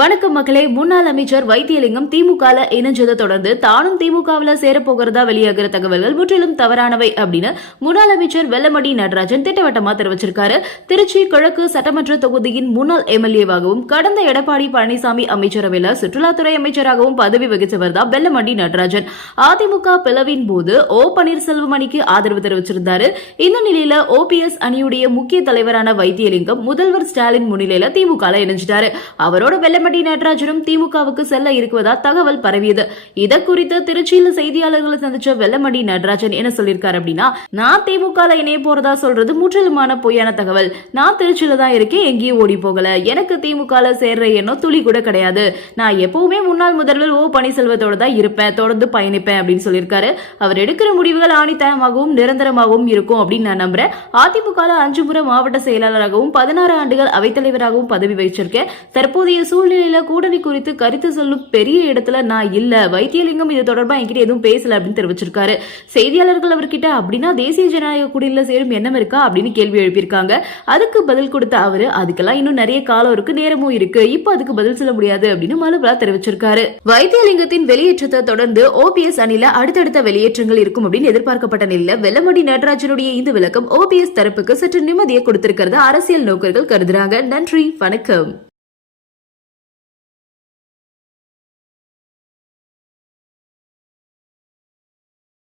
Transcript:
வணக்கம் மக்களே. முன்னாள் அமைச்சர் வைத்தியலிங்கம் திமுக இணைஞ்சதை தொடர்ந்து தானும் திமுகவில் சேரப்போகிறதா வெளியாகிற தகவல்கள் முற்றிலும் தவறானவை அப்படின்னு முன்னாள் அமைச்சர் வெல்லமடி நடராஜன் திட்டவட்டமா தெரிவிச்சிருக்காரு. திருச்சி கிழக்கு சட்டமன்ற தொகுதியின் முன்னாள் எம்எல்ஏவாகவும் கடந்த எடப்பாடி பழனிசாமி அமைச்சரவையில் சுற்றுலாத்துறை அமைச்சராகவும் பதவி வகித்தவர் தான் வெல்லமடி நடராஜன். அதிமுக பிளவின் போது ஓ பன்னீர்செல்வம் அணிக்கு ஆதரவு தெரிவிச்சிருந்தாரு. இந்த நிலையில ஓபிஎஸ் அணியுடைய முக்கிய தலைவரான வைத்தியலிங்கம் முதல்வர் ஸ்டாலின் முன்னிலையில திமுக இணைஞ்சிட்டாரு. அவரோட வெள்ளமடி நடராஜனும் திமுகவுக்கு செல்ல இருக்குவதா தகவல் பரவியது. இத குறித்து திருச்சியில் செய்தியாளர்களை சந்திச்ச வெள்ளமடி நடராஜன் என்ன சொல்லியிருக்காரு அப்படின்னா நான் திமுக இணைய போறதா சொல்றது முற்றிலுமான பொய்யான தகவல். நான் திருச்சியில தான் இருக்கேன் எங்கேயும் ஓடி போகல. எனக்கு திமுக சேர்ற எண்ணம் துளி கூட கிடையாது. நான் எப்பவுமே முன்னாள் முதல்வர் ஓ பன்னீர்செல்வத்தோட தான் இருப்பேன் தொடர்ந்து பயணிப்பேன் அப்படின்னு சொல்லியிருக்காரு. அவர் எடுக்கிற முடிவுகள் ஆணித்தனமாகவும் நிரந்தரமாகவும் இருக்கும் அப்படின்னு நான் நம்புறேன். அதிமுக அஞ்சு முறை மாவட்ட செயலாளராகவும் பதினாறு ஆண்டுகள் அவைத்தலைவராகவும் பதவி வகிச்சிருக்கேன். தற்போதைய சூழ்நிலை சூழ்நிலையில கூட்டணி குறித்து கருத்து சொல்லும் பெரிய இடத்துல நான் இல்ல. வைத்தியலிங்கம் இது தொடர்பா என்கிட்ட எதுவும் பேசல அப்படின்னு தெரிவிச்சிருக்காரு. செய்தியாளர்கள் அவர்கிட்ட அப்படின்னா தேசிய ஜனநாயக குடியில சேரும் எண்ணம் இருக்கா? அப்படின்னு கேள்வி எழுப்பியிருக்காங்க. அதுக்கு பதில் கொடுத்த அவரு அதுக்கெல்லாம் இன்னும் நிறைய காலம் இருக்கு நேரமும் இருக்கு. இப்போ அதுக்கு பதில் சொல்ல முடியாது. அப்படின்னு மலுபலா தெரிவிச்சிருக்காரு. வைத்தியலிங்கத்தின் வெளியேற்றத்தை தொடர்ந்து ஓபிஎஸ் அணில அடுத்தடுத்த வெளியேற்றங்கள் இருக்கும் அப்படின்னு எதிர்பார்க்கப்பட்ட நிலையில வெள்ளமடி நடராஜனுடைய இந்த விளக்கம் ஓபிஎஸ் தரப்புக்கு சற்று நிம்மதியை கொடுத்திருக்கிறது அரசியல் நோக்கர்கள் கருதுறாங்க. நன்றி வணக்கம்.